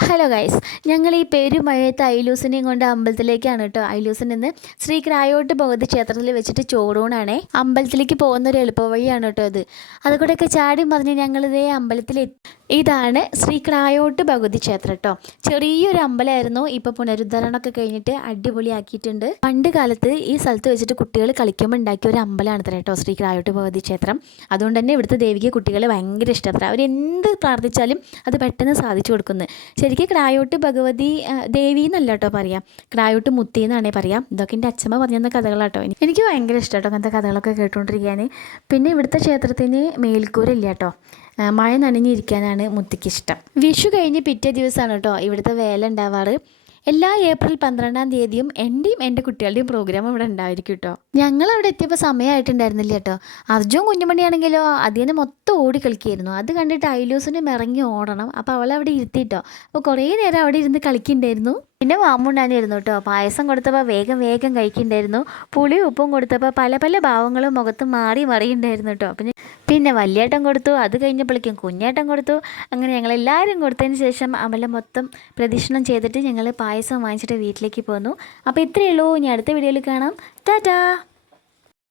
Hello guys, ഞങ്ങൾ ഈ പെരുമഴയത്ത് ഐലൂസിനെയും കൊണ്ട് അമ്പലത്തിലേക്കാണ് കേട്ടോ. ഐലൂസിൽ നിന്ന് ശ്രീ ക്രായോട്ട് ഭഗവതി ക്ഷേത്രത്തിൽ വെച്ചിട്ട് ചോറൂണാണേ. അമ്പലത്തിലേക്ക് പോകുന്ന ഒരു എളുപ്പ വഴിയാണ് കേട്ടോ അത്. അതുകൂടെയൊക്കെ ചാടി പറഞ്ഞ് ഞങ്ങളിതേ അമ്പലത്തിൽ. ഇതാണ് ശ്രീ ക്രായോട്ട് ഭഗവതി ക്ഷേത്രം കേട്ടോ. ചെറിയൊരു അമ്പലമായിരുന്നു, ഇപ്പോൾ പുനരുദ്ധരണമൊക്കെ കഴിഞ്ഞിട്ട് അടിപൊളിയാക്കിയിട്ടുണ്ട്. പണ്ട് കാലത്ത് ഈ സ്ഥലത്ത് വെച്ചിട്ട് കുട്ടികൾ കളിക്കുമ്പോൾ ഉണ്ടാക്കിയ ഒരു അമ്പലമാണ് ഇത്ര കേട്ടോ, ശ്രീ ക്രായോട്ട് ഭഗവതി ക്ഷേത്രം. അതുകൊണ്ട് തന്നെ ഇവിടുത്തെ ദേവിക്ക് കുട്ടികളെ ഭയങ്കര ഇഷ്ടത്ര. അവരെന്ത് പ്രാർത്ഥിച്ചാലും അത് പെട്ടെന്ന് സാധിച്ചു കൊടുക്കുന്നു. ശരിക്കും ക്രായോട്ട് ഭഗവതി ദേവി എന്നല്ല കേട്ടോ പറയാം, ക്രായോട്ട് മുത്തി എന്നാണേ പറയാം. ഇതൊക്കെ എൻ്റെ അച്ഛമ്മ പറഞ്ഞ കഥകളാട്ടോ. എനിക്ക് ഭയങ്കര ഇഷ്ടം കേട്ടോ അങ്ങനത്തെ കഥകളൊക്കെ കേട്ടുകൊണ്ടിരിക്കാൻ. പിന്നെ ഇവിടുത്തെ ക്ഷേത്രത്തിന് മേൽക്കൂര ഇല്ല കേട്ടോ, മഴ നനഞ്ഞിരിക്കാനാണ് മുത്തിക്ക് ഇഷ്ടം. വിഷു കഴിഞ്ഞ് പിറ്റേ ദിവസമാണ് കേട്ടോ ഇവിടുത്തെ വേല ഉണ്ടാവാറ്. എല്ലാ ഏപ്രിൽ 12-ാം തീയതിയും എൻ്റെയും എൻ്റെ കുട്ടികളുടെയും പ്രോഗ്രാം ഇവിടെ ഉണ്ടായിരിക്കും കേട്ടോ. ഞങ്ങൾ അവിടെ എത്തിയപ്പോൾ സമയമായിട്ടുണ്ടായിരുന്നില്ല കേട്ടോ. അർജുൻ കുഞ്ഞുമണിയാണെങ്കിലോ അതിന് മൊത്തം ഓടി കളിക്കുകയായിരുന്നു. അത് കണ്ടിട്ട് ഐലൂസിനും ഇറങ്ങി ഓടണം. അപ്പോൾ അവളെ അവിടെ ഇരുത്തിയിട്ടോ. അപ്പോൾ കുറേ നേരം അവിടെ ഇരുന്ന് കളിക്കുന്നുണ്ടായിരുന്നു. പിന്നെ മാമുണ്ടായിരുന്നു കേട്ടോ. പായസം കൊടുത്തപ്പോൾ വേഗം വേഗം കഴിക്കുന്നുണ്ടായിരുന്നു. പുളിയും ഉപ്പും കൊടുത്തപ്പോൾ പല പല ഭാവങ്ങളും മുഖത്ത് മാറി മറിയുണ്ടായിരുന്നു കേട്ടോ. പിന്നെ വലിയേട്ടൻ കൊടുത്തു, അത് കഴിഞ്ഞപ്പോഴേക്കും കുഞ്ഞേട്ടൻ കൊടുത്തു. അങ്ങനെ ഞങ്ങളെല്ലാവരും കൊടുത്തതിന് ശേഷം അമ്പലം മൊത്തം പ്രദക്ഷിണം ചെയ്തിട്ട് ഞങ്ങൾ പായസം വാങ്ങിച്ചിട്ട് വീട്ടിലേക്ക് പോന്നു. അപ്പോൾ ഇത്രയേ ഉള്ളൂ. ഇനി അടുത്ത വീഡിയോയിൽ കാണാം. ടാറ്റാ.